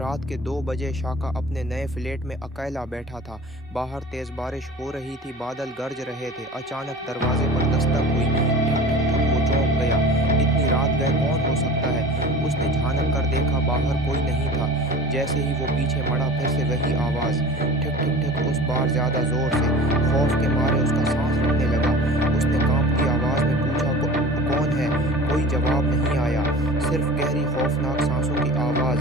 رات के 2 बजे शाका अपने नए फ्लैट में अकेला बैठा था। बाहर तेज बारिश हो रही थी, बादल गरज रहे थे। अचानक दरवाजे पर दस्तक हुई। ठक ठक ठक, वो चौंक गया। इतनी रात गए कौन हो सकता है? उसने झांक कर देखा, बाहर कोई नहीं था। जैसे ही वो पीछे मुड़ा, फिर से वही आवाज़, ठक ठक ठक, उस बार ज़्यादा जोर से। खौफ के मारे उसका सांस रुकने लगा। उसने कांपती आवाज़ में पूछा, कौन है? कोई जवाब नहीं आया, सिर्फ गहरी खौफनाक सांसों की आवाज़।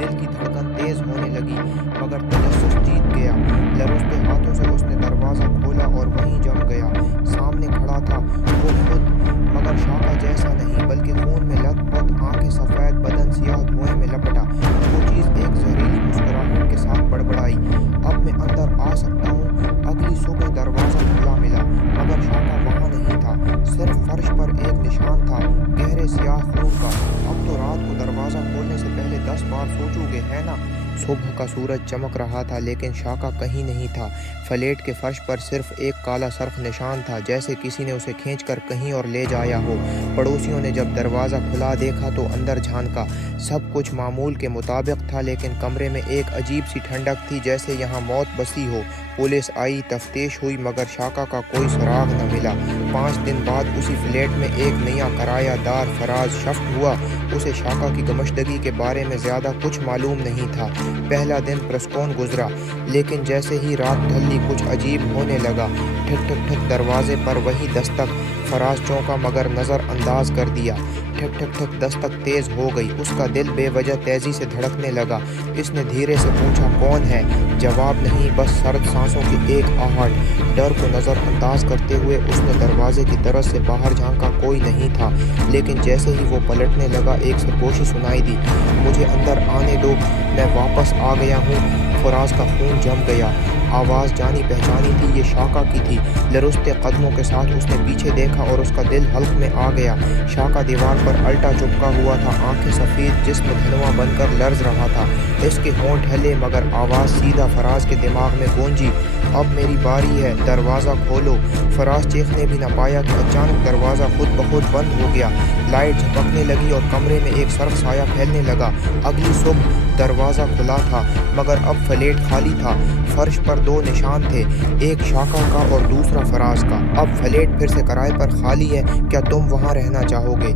दिल की धड़कन तेज होने लगी, मगर तजस्सुस जीत गया। लरजते हाथों से उसने दरवाज़ा खोला और वहीं जम गया। सामने खड़ा था वो खुद, मगर शाका जैसा नहीं, बल्कि खून में लथपथ, आंखें सफ़ेद, बदन सियाह धुएं में लपटा। वो चीज़ एक जहरीली मुस्कुराहट के साथ बड़बड़ाई, अब मैं अंदर आ सकता हूँ? अगली सुबह दरवाज़ा खुला मिला, मगर शाका वहाँ नहीं था। सिर्फ फर्श पर एक निशान था, गहरे सियाह खून का। अब तो रात को दरवाज़ा खोलने से पहले 10 बार सोचोगे, है ना? सुबह का सूरज चमक रहा था, लेकिन शाका कहीं नहीं था। फ्लैट के फर्श पर सिर्फ एक काला सर्ख निशान था, जैसे किसी ने उसे खींचकर कहीं और ले जाया हो। पड़ोसियों ने जब दरवाज़ा खुला देखा तो अंदर झांका। सब कुछ मामूल के मुताबिक था, लेकिन कमरे में एक अजीब सी ठंडक थी, जैसे यहाँ मौत बसी हो। पुलिस आई, तफ्तीश हुई, मगर शाका का कोई सुराग न मिला। 5 दिन बाद उसी फ्लैट में एक नया किरायादार फराज शिफ्ट हुआ। उसे शाका की गुमशुदगी के बारे में ज़्यादा कुछ मालूम नहीं था। पहला दिन पुरसुकून गुजरा, लेकिन जैसे ही रात ढली कुछ अजीब होने लगा। ठक ठक ठक, दरवाजे पर वही दस्तक। फराज चौंका, मगर नज़र अंदाज कर दिया। ठक ठक ठक, दस्तक तेज़ हो गई। उसका दिल बेवजह तेज़ी से धड़कने लगा। इसने धीरे से पूछा, कौन है? जवाब नहीं, बस सर्द सांसों की एक आहट। डर को नज़रअंदाज करते हुए उसने दरवाजे की तरफ से बाहर झांका, कोई नहीं था। लेकिन जैसे ही वो पलटने लगा, एक सरगोशी सुनाई दी, मुझे अंदर आने दो, मैं वापस आ गया हूँ। फराज का खून जम गया। आवाज़ जानी पहचानी थी, ये शाका की थी। लरजते कदमों के साथ उसने पीछे देखा और उसका दिल हल्क में आ गया। शाका दीवार पर अल्टा चिपका हुआ था, आंखें सफ़ेद, जिस्म धनवा बनकर लर्ज रहा था। इसके होंठ हिले, मगर आवाज़ सीधा फराज के दिमाग में गूंजी, अब मेरी बारी है, दरवाज़ा खोलो। फराज चीखने भी न पाया कि अचानक दरवाज़ा खुद ब खुद बंद हो गया। लाइट झपकने लगी और कमरे में एक सर्द साया फैलने लगा। अगली सुबह दरवाज़ा खुला था, मगर अब फ्लैट खाली था। फर्श पर 2 निशान थे, एक शाका का और दूसरा फराज का। अब फ्लैट फिर से किराए पर खाली है, क्या तुम वहाँ रहना चाहोगे?